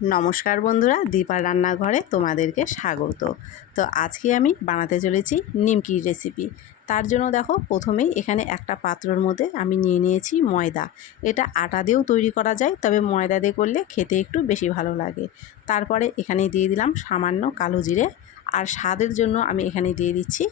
নমস্কার বন্ধুরা, দীপার রান্নাঘরে তোমাদেরকে স্বাগত। তো আজকে আমি বানাতে চলেছি নিমকির রেসিপি। তার জন্য দেখো, প্রথমেই এখানে একটা পাত্রর মধ্যে আমি নিয়ে নিয়েছি ময়দা। এটা আটা দিয়েও তৈরি করা যায়, তবে ময়দা দিয়ে করলে খেতে একটু বেশি ভালো লাগে। তারপরে এখানে দিয়ে দিলাম সামান্য কালো জিরে, আর স্বাদের জন্য আমি এখানে দিয়ে দিচ্ছি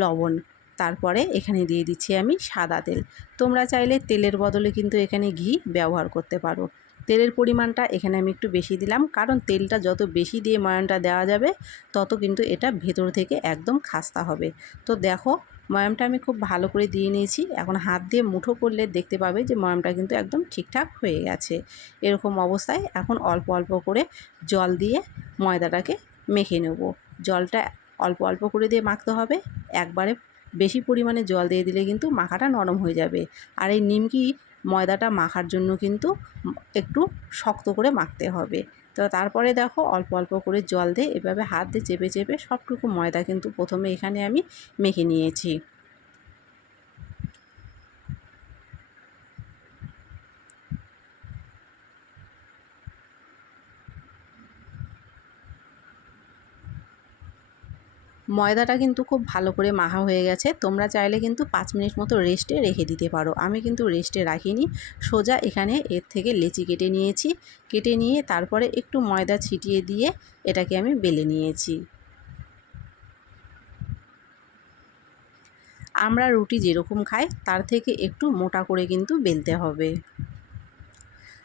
লবণ। তারপরে এখানে দিয়ে দিচ্ছি আমি সাদা তেল। তোমরা চাইলে তেলের বদলে কিন্তু এখানে ঘি ব্যবহার করতে পারো। তেলের পরিমাণটা এখানে আমি একটু বেশি দিলাম। কারণ তেলটা যত বেশি দিয়ে ময়ামটা দেওয়া যাবে, তত কিন্তু এটা ভেতর থেকে একদম খাস্তা হবে। তো দেখো ময়ামটা আমি খুব ভালো করে দিয়ে নিয়েছি। এখন হাত দিয়ে মুঠো করলে দেখতে পাবে যে ময়ামটা কিন্তু একদম ঠিকঠাক হয়ে গেছে। এরকম অবস্থায় এখন অল্প অল্প করে জল দিয়ে ময়দাটাকে মেখে নেব। জলটা অল্প অল্প করে দিয়ে মাখতে হবে। একবারে বেশি পরিমাণে জল দিয়ে দিলে কিন্তু মাখাটা নরম হয়ে যাবে। আর এই নিমকি ময়দাটা মাখার জন্য কিন্তু একটু শক্ত করে মাখতে হবে। তো তারপরে দেখো অল্প অল্প করে জল দিয়ে এভাবে হাত দিয়ে চেপে চেপে সবটুকু ময়দা কিন্তু প্রথমে এখানে আমি মেখে নিয়েছি। ময়দাটা কিন্তু খুব ভালো করে মাখা হয়ে গেছে। তোমরা চাইলে কিন্তু পাঁচ মিনিট মতো রেস্টে রেখে দিতে পারো। আমি কিন্তু রেস্টে রাখিনি। সোজা এখানে এর থেকে লেচি কেটে নিয়েছি। কেটে নিয়ে তারপরে একটু ময়দা ছিটিয়ে দিয়ে এটাকে আমি বেলে নিয়েছি। আমরা রুটি যেরকম খাই, তার থেকে একটু মোটা করে কিন্তু বেলতে হবে।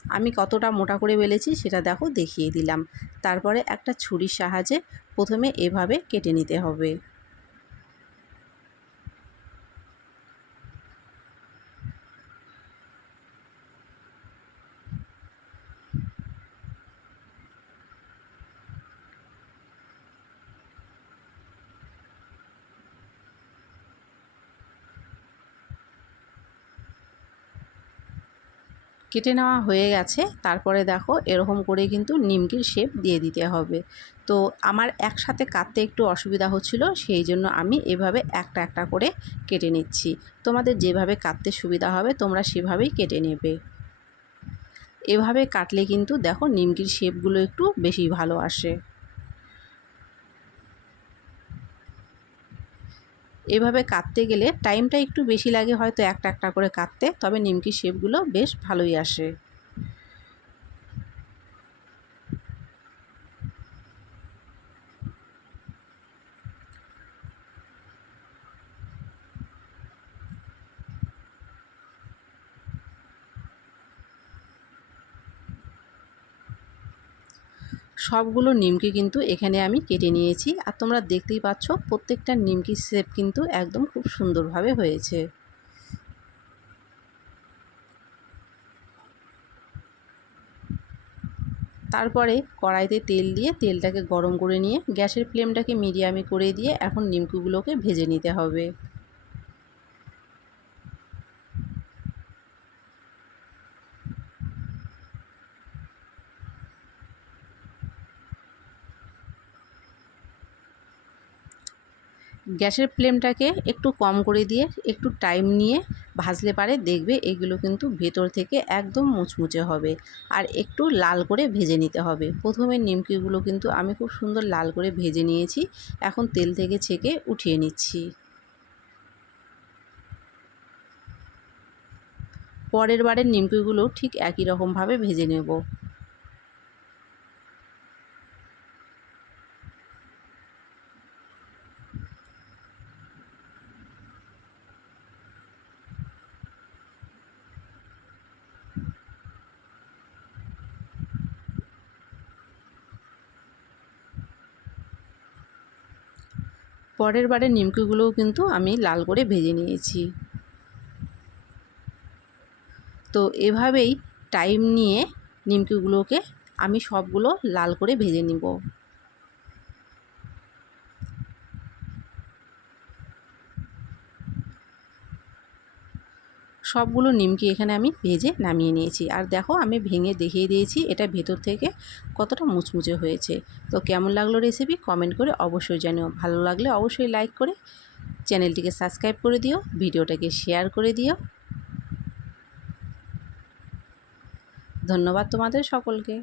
আমি কতটা মোটা করে বেলেছি সেটা দেখো দেখিয়ে দিলাম। তারপরে একটা ছুরির সাহায্যে প্রথমে এভাবে কেটে নিতে হবে। কেটে নেওয়া হয়ে গেছে। তারপরে দেখো এরকম করে কিন্তু নিমকির শেপ দিয়ে দিতে হবে। তো আমার একসাথে কাটতে একটু অসুবিধা হচ্ছিল, সেই জন্য আমি এভাবে একটা একটা করে কেটে নিচ্ছি। তোমাদের যেভাবে কাটতে সুবিধা হবে, তোমরা সেভাবেই কেটে নেবে। এভাবে কাটলে কিন্তু দেখো নিমকির শেপগুলো একটু বেশি ভালো আসে। এভাবে কাটতে গেলে টাইমটা একটু বেশি লাগে হয়তো একটা একটা করে কাটতে। তবে নিমকি শেপগুলো বেশ ভালোই আসে। সবগুলো নিমকি কিন্তু এখানে আমি কেটে নিয়েছি। আর তোমরা দেখতেই পাচ্ছ, প্রত্যেকটা নিমকির শেপ কিন্তু একদম খুব সুন্দরভাবে হয়েছে। তারপরে কড়াইতে তেল দিয়ে তেলটাকে গরম করে নিয়ে গ্যাসের ফ্লেমটাকে মিডিয়ামে করে দিয়ে এখন নিমকিগুলোকে ভেজে নিতে হবে। গ্যাসের ফ্লেমটাকে একটু কম করে দিয়ে একটু টাইম নিয়ে ভাজলে পারে দেখবে এগুলো কিন্তু ভেতর থেকে একদম মুচমুচে হবে। আর একটু লাল করে ভেজে নিতে হবে। প্রথমে নিমকিগুলো কিন্তু আমি খুব সুন্দর লাল করে ভেজে নিয়েছি। এখন তেল থেকে ছেঁকে উঠিয়ে নিচ্ছি। পরের বারের নিমকিগুলো ঠিক একই রকমভাবে ভেজে নেব। পরের বারে নিমকিগুলোও কিন্তু আমি লাল করে ভেজে নিয়েছি। তো এভাবেই টাইম নিয়ে নিমকিগুলোকে আমি সবগুলো লাল করে ভেজে নিব। সবগুলো নিমকি এখানে আমি ভেজে নামিয়ে নিয়েছি। আর দেখো, আমি ভেঙে দেখিয়ে দিয়েছি এটা ভেতর থেকে কতটা মুচমুচে হয়েছে। তো কেমন লাগল রেসিপি কমেন্ট করে অবশ্যই জানিও। ভালো লাগলে অবশ্যই লাইক করে চ্যানেলটিকে সাবস্ক্রাইব করে দিও, ভিডিওটাকে শেয়ার করে দিও। ধন্যবাদ তোমাদের সকলকে।